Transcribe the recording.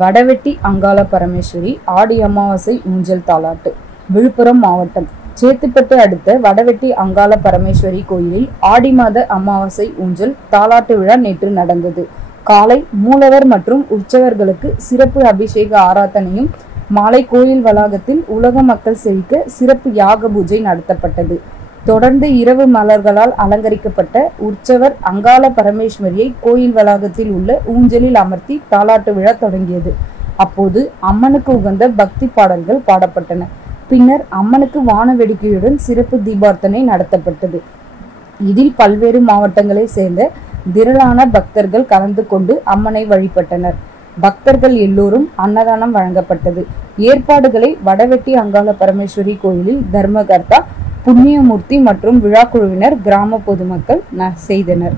வடவெட்டி அங்காள பரமேஸ்வரி ஆடி அமாவாசை ஊஞ்சல் தாலாட்டு. விழுப்புரம் மாவட்டம் சேத்துப்பட்டு அடுத்த வடவெட்டி அங்காள பரமேஸ்வரி கோயிலில் ஆடி மாத அமாவாசை ஊஞ்சல் தாலாட்டு விழா நேற்று நடந்தது. காலை மூலவர் மற்றும் உற்சவர்களுக்கு சிறப்பு அபிஷேக ஆராதனையும், மாலை கோயில் வளாகத்தில் உலக மக்கள் செழிக்க சிறப்பு யாக பூஜை நடத்தப்பட்டது. தொடர்ந்து இரவு மலர்களால் அலங்கரிக்கப்பட்ட உற்சவர் அங்காள பரமேஸ்வரியை கோயில் வளாகத்தில் உள்ள ஊஞ்சலில் அமர்த்தி தாலாட்டு விழா தொடங்கியது. அப்போது அம்மனுக்கு உகந்த பக்தி பாடல்கள் பாடப்பட்டன. பின்னர் அம்மனுக்கு வான வேடிக்கையுடன் சிறப்பு தீபார்த்தனை நடத்தப்பட்டது. இதில் பல்வேறு மாவட்டங்களை சேர்ந்த திரளான பக்தர்கள் கலந்து கொண்டு அம்மனை வழிபட்டனர். பக்தர்கள் எல்லோரும் அன்னதானம் வழங்கப்பட்டது. ஏற்பாடுகளை வடவெட்டி அங்காள பரமேஸ்வரி கோயிலில் தர்மகர்த்தா, புண்ணியமூர்த்தி மற்றும் விழா குழுவினர், கிராம பொதுமக்கள் செய்தனர்.